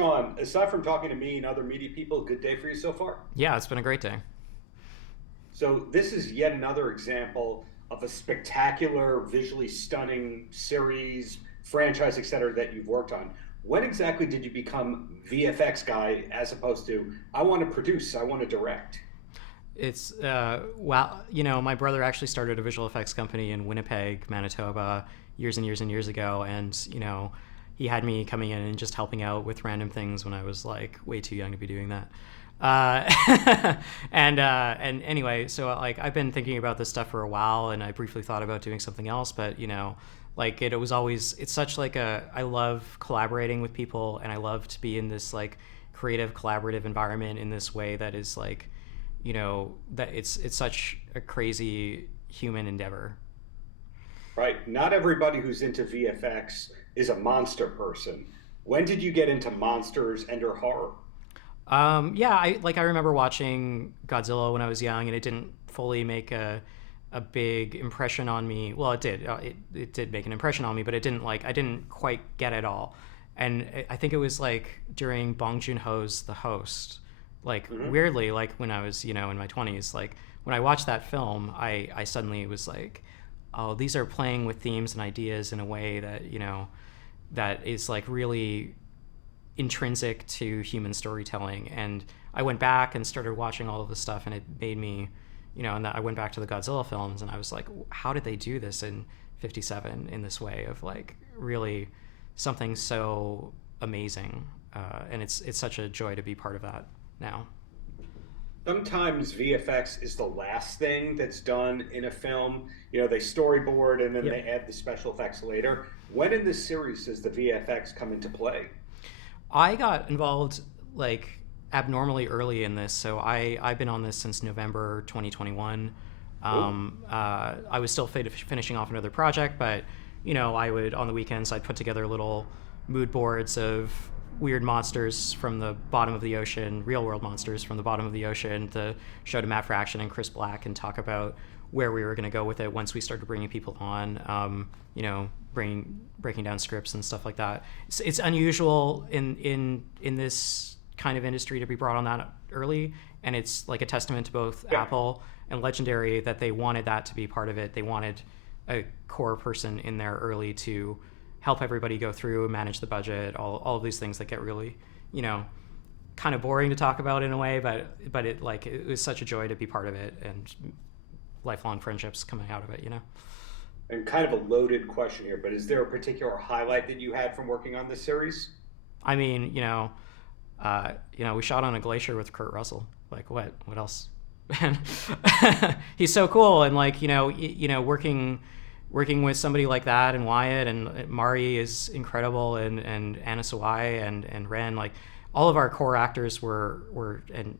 Sean, aside from talking to me and other media people, good day for you so far? Yeah, it's been a great day. So this is yet another example of a spectacular, visually stunning series, franchise, etc. that you've worked on. When exactly did you become VFX guy as opposed to I want to produce, I want to direct? It's well, my brother actually started a visual effects company in Winnipeg, Manitoba, years and years and years ago, and he had me coming in and just helping out with random things when I was like way too young to be doing that. And anyway, so like I've been thinking about this stuff for a while, and I briefly thought about doing something else, but like it was always it's such like I love collaborating with people, and I love to be in this like creative collaborative environment in this way that is like that it's such a crazy human endeavor. Right. Not everybody who's into VFX is a monster person. When did you get into monsters and or horror? Yeah, I remember watching Godzilla when I was young, and it didn't fully make a big impression on me. Well, it did. It did make an impression on me, but I didn't quite get it all. And I think it was like during Bong Joon-ho's The Host, like weirdly, like when I was in my 20s, like when I watched that film, I suddenly was like, oh, these are playing with themes and ideas in a way that that is like really intrinsic to human storytelling. And I went back and started watching all of this stuff, and it made me and I went back to the Godzilla films, and I was like, how did they do this in 57 in this way of like really something so amazing? And it's such a joy to be part of that now. Sometimes VFX is the last thing that's done in a film. They storyboard and then Yep. they add the special effects later. When in this series does the VFX come into play? I got involved like abnormally early in this, so I've been on this since November 2021. I was still finishing off another project, but I would on the weekends I'd put together little mood boards of weird monsters from the bottom of the ocean, real world monsters from the bottom of the ocean, to show to Matt Fraction and Chris Black and talk about where we were going to go with it once we started bringing people on. Breaking down scripts and stuff like that. It's unusual in this kind of industry to be brought on that early, and it's like a testament to both Apple and Legendary that they wanted that to be part of it. They wanted a core person in there early to help everybody go through and manage the budget, all of these things that get really kind of boring to talk about in a way, but it was such a joy to be part of it, and lifelong friendships coming out of it. And kind of a loaded question here, but is there a particular highlight that you had from working on this series? I mean, we shot on a glacier with Kurt Russell. Like, what else? And he's so cool, and like, working with somebody like that, and Wyatt and Mari is incredible, and Anna Sawai and Ren, like all of our core actors were and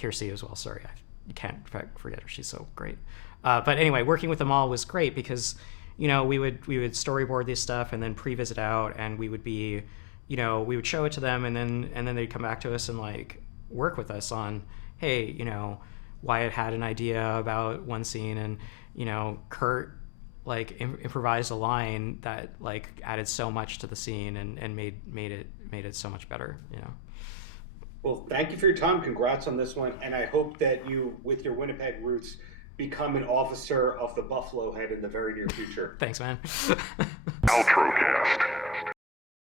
Kirsty as well. Sorry, I can't forget her. She's so great. But anyway, working with them all was great because, we would storyboard this stuff and then pre-visit out, and we would be, we would show it to them, and then they'd come back to us and like work with us on, hey, Wyatt had an idea about one scene, and Kurt like improvised a line that like added so much to the scene and made it so much better. Well, thank you for your time. Congrats on this one, and I hope that you, with your Winnipeg roots, become an officer of the Buffalo Head in the very near future. Thanks, man. Paltrocast.